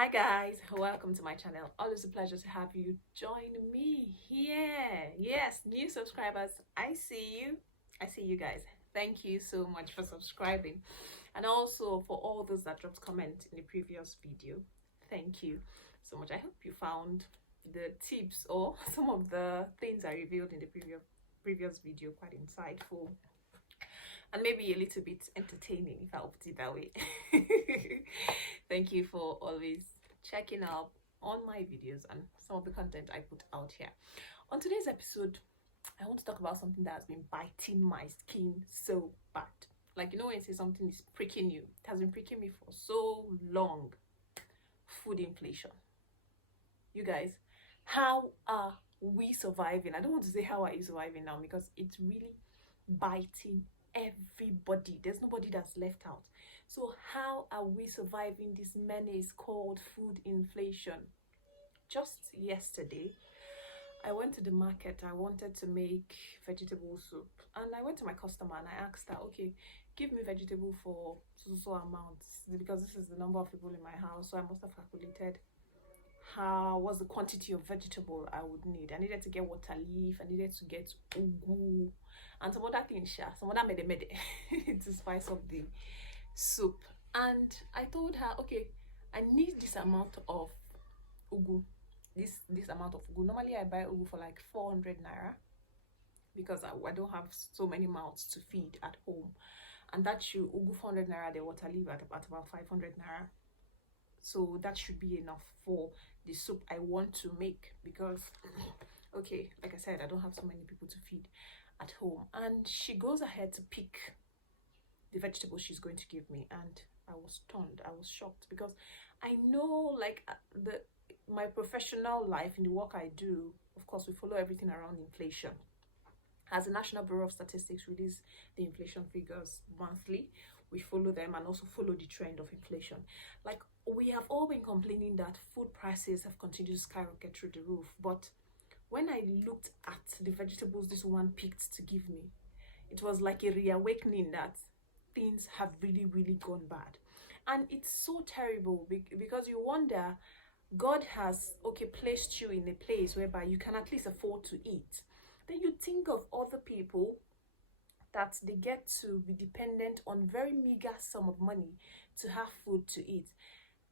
Hi guys, welcome to my channel. Always a pleasure to have you join me here. Yes, new subscribers, I see you. I see you guys. Thank you so much for subscribing, and also for all those that dropped comment in the previous video. Thank you so much. I hope you found the tips or some of the things I revealed in the previous video quite insightful and maybe a little bit entertaining, if I put it that way. Thank you for always checking up on my videos and some of the content I put out here. On today's episode, I want to talk about something that has been biting my skin so bad. Like, you know, when you say something is pricking you, it has been pricking me for so long. Food inflation. You guys, how are we surviving? I don't want to say how are you surviving now, because it's really biting everybody. There's nobody that's left out. So how are we surviving this menace called food inflation? Just yesterday, I went to the market. I wanted to make vegetable soup, and I went to my customer and I asked her, okay, give me vegetable for so amounts, because this is the number of people in my house, so I must have calculated how was the quantity of vegetable I would need. I needed to get water leaf, I needed to get ugu and some other things, some other mede to spice up the soup. And I told her, okay, I need this amount of ugu, this amount of ugu. Normally I buy ugu for like 400 naira, because I don't have so many mouths to feed at home, and that should ugu 400 naira, the water leaf at about 500 naira. So that should be enough for the soup I want to make, because okay, like I said, I don't have so many people to feed at home. And she goes ahead to pick the vegetables she's going to give me, and I was stunned, I was shocked, because I know, like, my professional life, in the work I do, of course we follow everything around inflation. As the National Bureau of Statistics release the inflation figures monthly, we follow them and also follow the trend of inflation. Like, we have all been complaining that food prices have continued to skyrocket through the roof, but when I looked at the vegetables this woman picked to give me, it was like a reawakening that things have really gone bad. And it's so terrible, because you wonder, God has, okay, placed you in a place whereby you can at least afford to eat. Then you think of other people that they get to be dependent on very meager sum of money to have food to eat.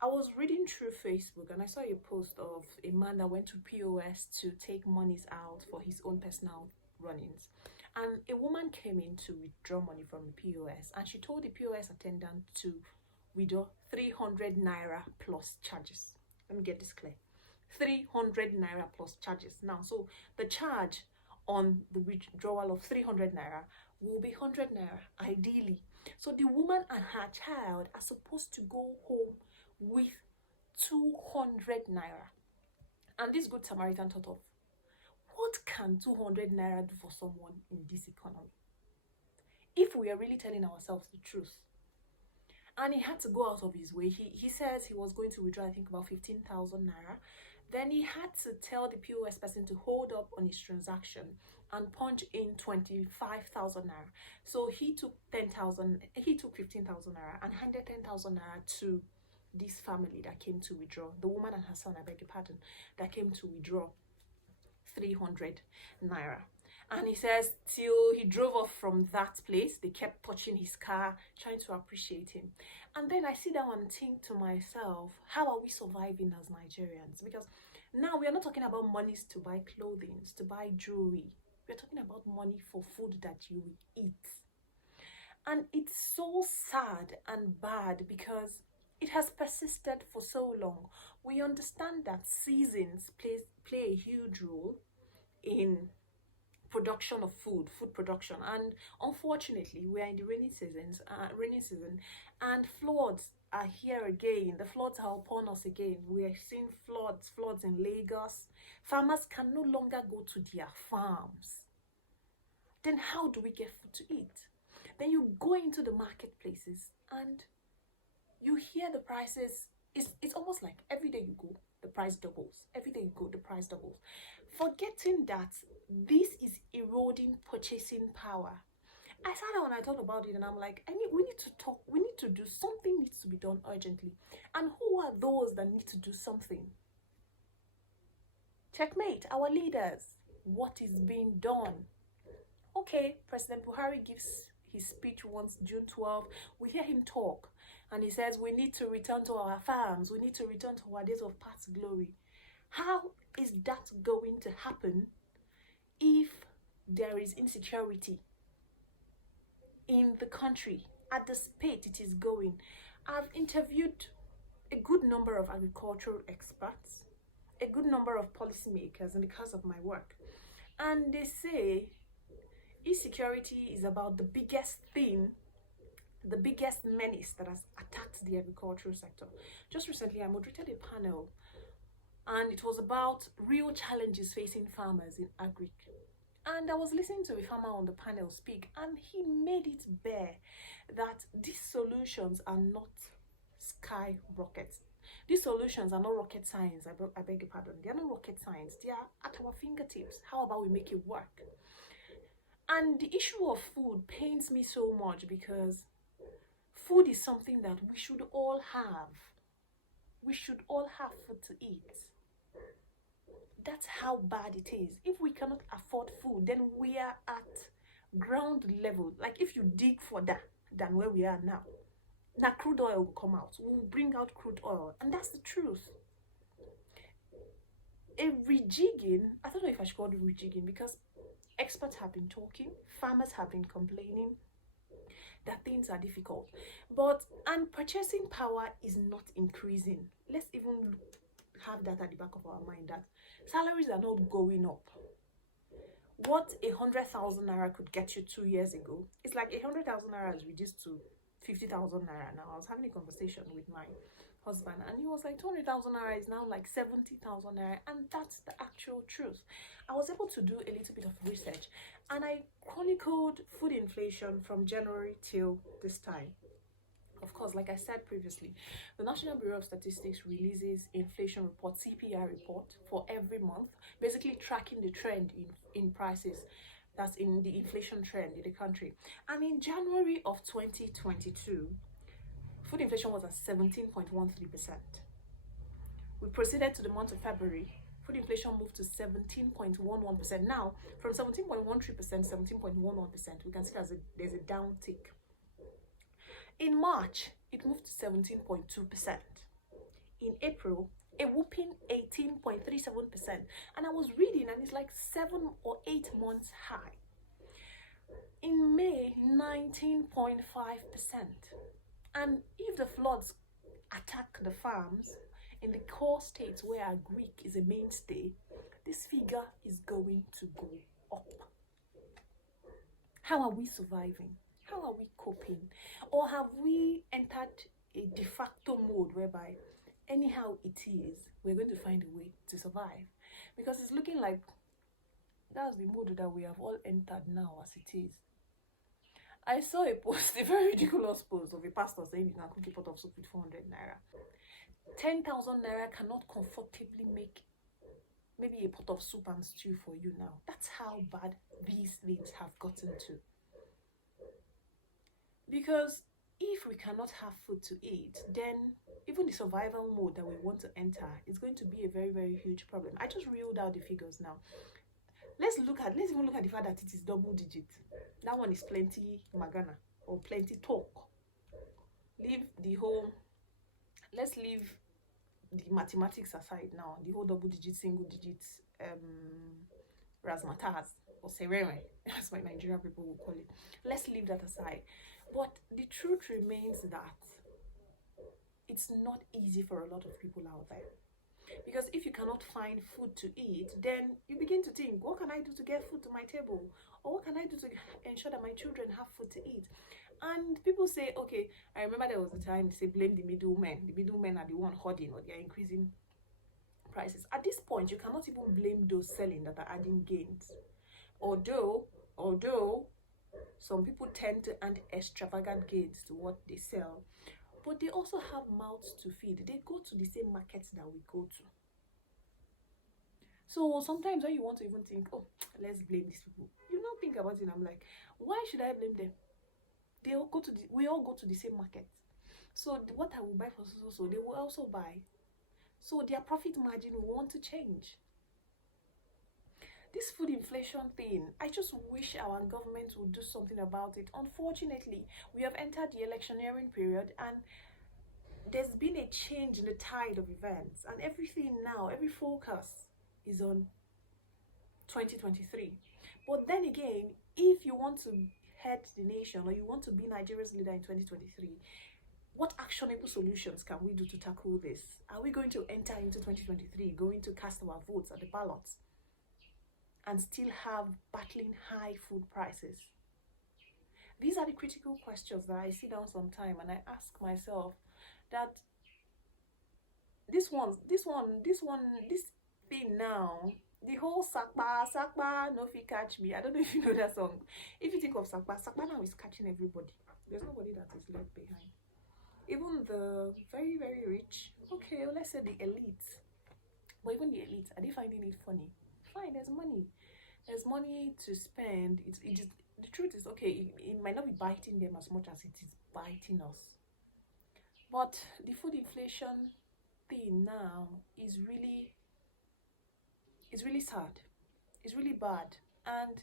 I was reading through Facebook and I saw a post of a man that went to POS to take monies out for his own personal runnings. And a woman came in to withdraw money from the POS, and she told the POS attendant to withdraw 300 naira plus charges. Let me get this clear. 300 naira plus charges. Now, so the charge on the withdrawal of 300 naira will be 100 naira, ideally. So the woman and her child are supposed to go home with 200 naira. And this good Samaritan thought of, what can 200 naira do for someone in this economy? If we are really telling ourselves the truth. And he had to go out of his way. He says he was going to withdraw, I think, about 15,000 naira. Then he had to tell the POS person to hold up on his transaction and punch in 25,000 naira. So he took 15,000 naira and handed 10,000 naira to this family that came to withdraw. The woman and her son, I beg your pardon, that came to withdraw 300 naira. And he says till he drove off from that place, they kept touching his car, trying to appreciate him. And then I sit down and think to myself, how are we surviving as Nigerians? Because now we are not talking about monies to buy clothing, to buy jewelry. We're talking about money for food that you will eat. And it's so sad and bad, because it has persisted for so long. We understand that seasons play a huge role in production of food production, and unfortunately we are in the rainy season, and floods are here again. The floods are upon us again. We are seeing floods in Lagos. Farmers can no longer go to their farms. Then how do we get food to eat? Then you go into the marketplaces and you hear the prices. It's almost like every day you go, the price doubles. Every day you go, the price doubles. Forgetting that this is eroding purchasing power. I sat down and I thought about it, and I'm like, we need to talk, we need to do something, needs to be done urgently. And who are those that need to do something? Checkmate, our leaders. What is being done? Okay, President Buhari gives his speech once, June 12th. We hear him talk, and he says we need to return to our farms, we need to return to our days of past glory. How is that going to happen if there is insecurity in the country at the speed it is going? I've interviewed a good number of agricultural experts, a good number of policymakers, and because of my work, and they say insecurity is about the biggest thing, the biggest menace that has attacked the agricultural sector. Just recently, I moderated a panel, and it was about real challenges facing farmers in agric. And I was listening to a farmer on the panel speak, and he made it bare that these solutions are not skyrockets. These solutions are not rocket science. I beg your pardon. They are not rocket science. They are at our fingertips. How about we make it work? And the issue of food pains me so much because food is something that we should all have. We should all have food to eat. That's how bad it is. If we cannot afford food, then we are at ground level. Like if you dig further than where we are now, now crude oil will come out. We'll bring out crude oil. And that's the truth. A rejigging, I don't know if I should call it rejigging, because experts have been talking, farmers have been complaining that things are difficult. And purchasing power is not increasing. Let's even have that at the back of our mind, that salaries are not going up. What 100,000 naira could get you 2 years ago, it's like 100,000 naira is reduced to 50,000 naira now. I was having a conversation with my husband, and he was like, 200,000 naira is now like 70,000 naira, and that's the actual truth. I was able to do a little bit of research, and I chronicled food inflation from January till this time. Of course, like I said previously, the National Bureau of Statistics releases inflation report, CPI report, for every month, basically tracking the trend in prices. That's in the inflation trend in the country. And in January of 2022, food inflation was at 17.13%. We proceeded to the month of February. Food inflation moved to 17.11%. Now, from 17.13%, 17.11%, we can see there's a downtick. In March, it moved to 17.2%. In April, a whooping 18.37%. And I was reading, and it's like 7 or 8 months high. In May, 19.5%. And if the floods attack the farms in the core states where agric is a mainstay, this figure is going to go up. How are we surviving? How are we coping? Or have we entered a de facto mode whereby anyhow it is, we're going to find a way to survive? Because it's looking like that's the mode that we have all entered now as it is. I saw a post, a very ridiculous post of a pastor saying you can cook a pot of soup with 400 naira. 10,000 naira cannot comfortably make maybe a pot of soup and stew for you now. That's how bad these things have gotten to. Because if we cannot have food to eat, then even the survival mode that we want to enter is going to be a very, very huge problem. I just reeled out the figures now. Let's even look at the fact that it is double digit. That one is plenty magana or plenty talk. Let's leave the mathematics aside now. The whole double digit, single digit, razzmatazz or serere, as my Nigerian people will call it. Let's leave that aside. But the truth remains that it's not easy for a lot of people out there. Because if you cannot find food to eat, then you begin to think, what can I do to get food to my table? Or what can I do to ensure that my children have food to eat? And people say, okay, I remember there was a time they say blame the middlemen. The middlemen are the one hoarding, or they are increasing prices. At this point, you cannot even blame those selling that are adding gains. Although some people tend to add extravagant gains to what they sell, but they also have mouths to feed. They go to the same markets that we go to. So sometimes when you want to even think, oh, let's blame these people, you don't think about it. I'm like, why should I blame them? We all go to the same market. So what I will buy for so they will also buy. So their profit margin will want to change. This food inflation thing, I just wish our government would do something about it. Unfortunately, we have entered the electioneering period, and there's been a change in the tide of events, and everything now, every focus is on 2023. But then again, if you want to head the nation, or you want to be Nigeria's leader in 2023, what actionable solutions can we do to tackle this? Are we going to enter into 2023 going to cast our votes at the ballots and still have battling high food prices? These are the critical questions that I sit down sometime and I ask myself that this thing now, the whole sakpa, no fit catch me. I don't know if you know that song. If you think of sakpa now is catching everybody. There's nobody that is left behind. Even the very, very rich, okay, let's say the elite, but even the elite, are they finding it funny? Fine, there's money to spend. It just, the truth is, okay, it might not be biting them as much as it is biting us. But the food inflation thing now is really, it's really sad. It's really bad. And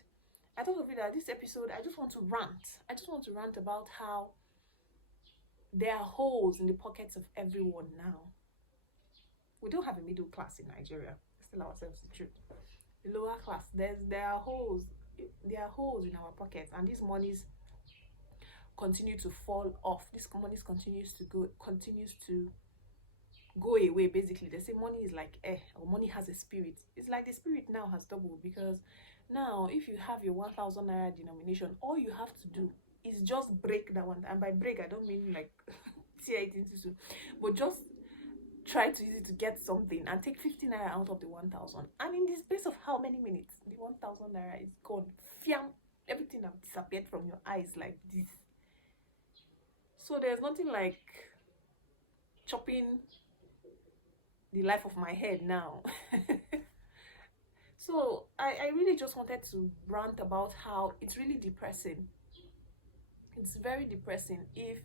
I thought of it that this episode, I just want to rant. I just want to rant about how there are holes in the pockets of everyone now. We don't have a middle class in Nigeria. Let's tell ourselves the truth. The lower class, there are holes. There are holes in our pockets, and these monies continue to fall off. This monies continues to go away. Basically, they say money is like air, or money has a spirit. It's like the spirit now has doubled, because now if you have your 1,000 naira denomination, all you have to do is just break that one. And by break, I don't mean like tear it into two, but just try to use it to get something and take 50 naira out of the 1,000. And in the space of how many minutes, the 1,000 naira is gone. Fiam, everything have disappeared from your eyes like this. So there's nothing like chopping the life of my head now. So I really just wanted to rant about how it's really depressing. It's very depressing if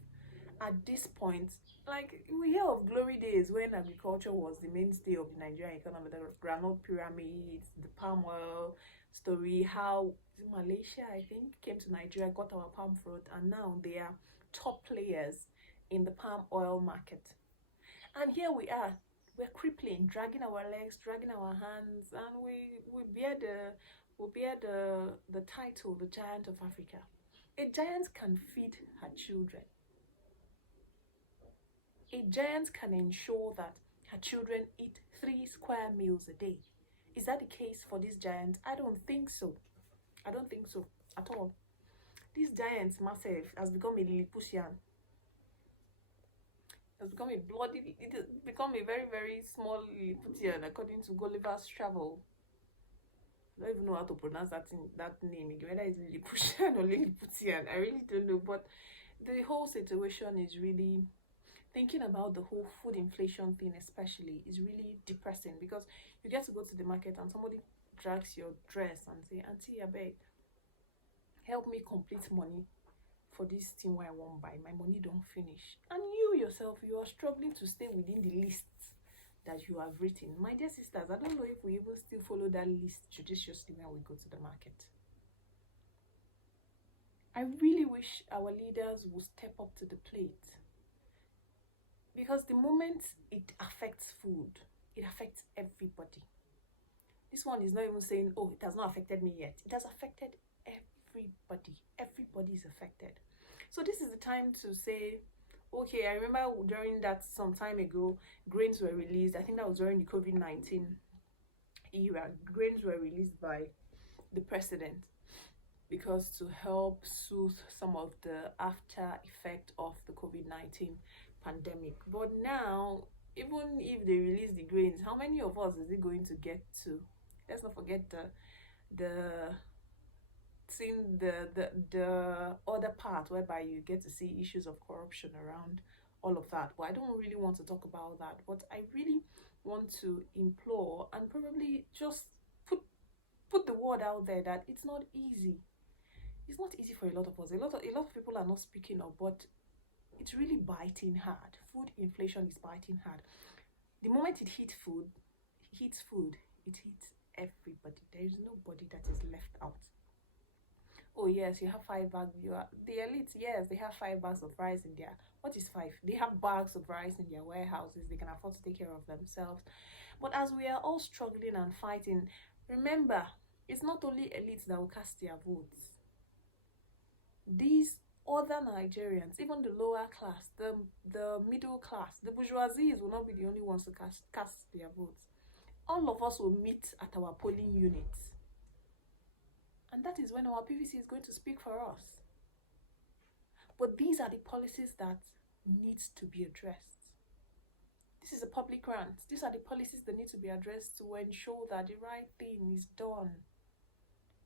at this point, like, we hear of glory days when agriculture was the mainstay of the Nigerian economy, the groundnut pyramids, the palm oil story, how Malaysia, I think, came to Nigeria, got our palm fruit, and now they are top players in the palm oil market. And here we are, we're crippling, dragging our legs, dragging our hands, and we bear the title, the giant of Africa. A giant can feed her children. A giant can ensure that her children eat 3 square meals a day. Is that the case for this giant? I don't think so. I don't think so at all. This giant massive has become a Lilliputian. It has become it has become a very, very small Lilliputian, according to Gulliver's Travel. I don't even know how to pronounce that name again, whether it's Lilliputian or Lilliputian. I really don't know. But the whole situation is really, thinking about the whole food inflation thing especially is really depressing, because you get to go to the market and somebody drags your dress and say, "Auntie, I beg, help me complete money for this thing where I won't buy. My money don't finish." And you yourself, you are struggling to stay within the list that you have written. My dear sisters, I don't know if we even still follow that list judiciously when we go to the market. I really wish our leaders would step up to the plate, because the moment it affects food, it affects everybody. This one is not even saying, oh, it has not affected me yet. It has affected everybody. Everybody is affected. So this is the time to say, okay, I remember during that some time ago, grains were released. I think that was during the COVID-19 era. Grains were released by the president, because to help soothe some of the after effect of the COVID-19 pandemic. But now, even if they release the grains, how many of us is it going to get to? Let's not forget the other part whereby you get to see issues of corruption around all of that. But I don't really want to talk about that. But I really want to implore and probably just put the word out there that it's not easy. It's not easy for a lot of us. A lot of people are not speaking up, but it's really biting hard. Food inflation is biting hard. The moment it hits food, it hits everybody. There is nobody that is left out. Oh yes, you have 5 bags. You are the elites. Yes, they have 5 bags of rice in there. What is five? They have bags of rice in their warehouses. They can afford to take care of themselves. But as we are all struggling and fighting, remember, it's not only elites that will cast their votes. These other Nigerians, even the lower class, the middle class, the bourgeoisies will not be the only ones to cast their votes. All of us will meet at our polling units. And that is when our PVC is going to speak for us. But these are the policies that needs to be addressed. This is a public grant. These are the policies that need to be addressed to ensure that the right thing is done.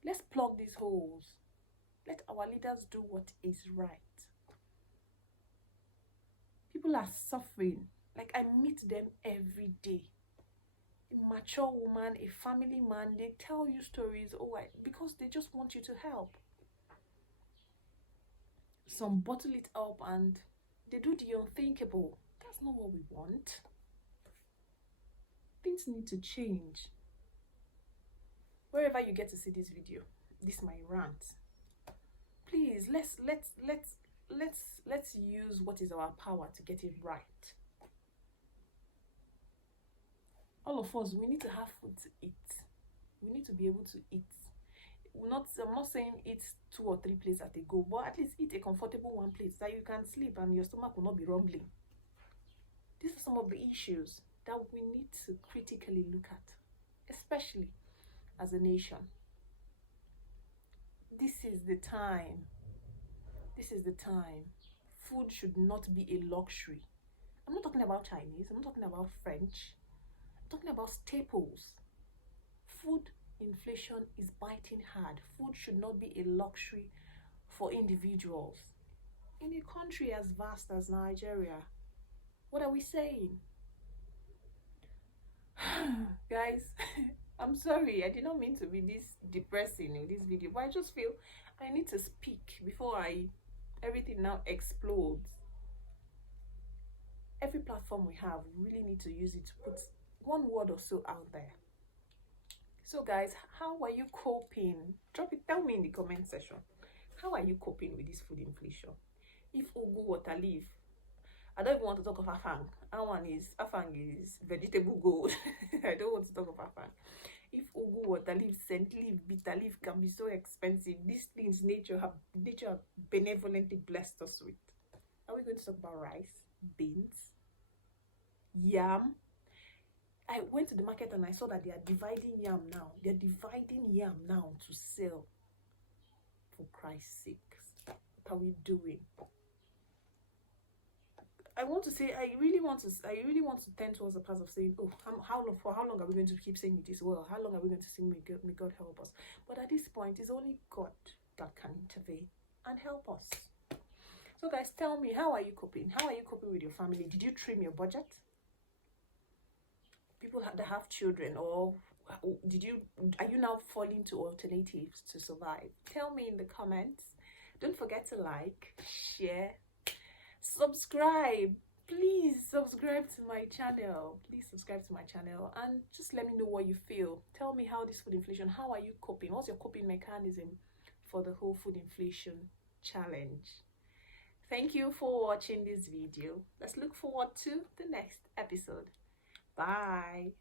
Let's plug these holes. Let our leaders do what is right. People are suffering. Like, I meet them every day. A mature woman, a family man, they tell you stories because they just want you to help. Some bottle it up and they do the unthinkable. That's not what we want. Things need to change. Wherever you get to see this video, this is my rant. Please, let's use what is our power to get it right. All of us, we need to have food to eat. We need to be able to eat. I'm not saying eat 2 or 3 plates at a go, but at least eat a comfortable 1 plate so that you can sleep and your stomach will not be rumbling. These are some of the issues that we need to critically look at, especially as a nation. This is the time. This is the time. Food should not be a luxury. I'm not talking about Chinese. I'm not talking about French. I'm talking about staples. Food inflation is biting hard. Food should not be a luxury for individuals. In a country as vast as Nigeria, what are we saying? Guys, I'm sorry, I did not mean to be this depressing in this video, but I just feel I need to speak before everything now explodes. Every platform we have, we really need to use it to put 1 word or so out there. So guys, how are you coping? Tell me in the comment section. How are you coping with this food inflation? If ugu water leaf, I don't even want to talk of afang. Afang is vegetable gold. I don't want to talk of afang. If ugu, water leaf, scent leaf, bitter leaf can be so expensive, these things nature benevolently blessed us with. Are we going to talk about rice, beans, yam? I went to the market and I saw that they are dividing yam now. They're dividing yam now to sell. For Christ's sake, what are we doing? I want to say, I really want to tend towards the path of saying, oh, for how long are we going to keep saying it is well? How long are we going to sing, may God help us? But at this point, it's only God that can intervene and help us. So guys, tell me, how are you coping? How are you coping with your family? Did you trim your budget? People that have children, or are you now falling to alternatives to survive? Tell me in the comments. Don't forget to like, share, subscribe. Please subscribe to my channel. And just let me know what you feel. Tell me how this food inflation, how are you coping? What's your coping mechanism for the whole food inflation challenge? Thank you for watching this video. Let's look forward to the next episode. Bye.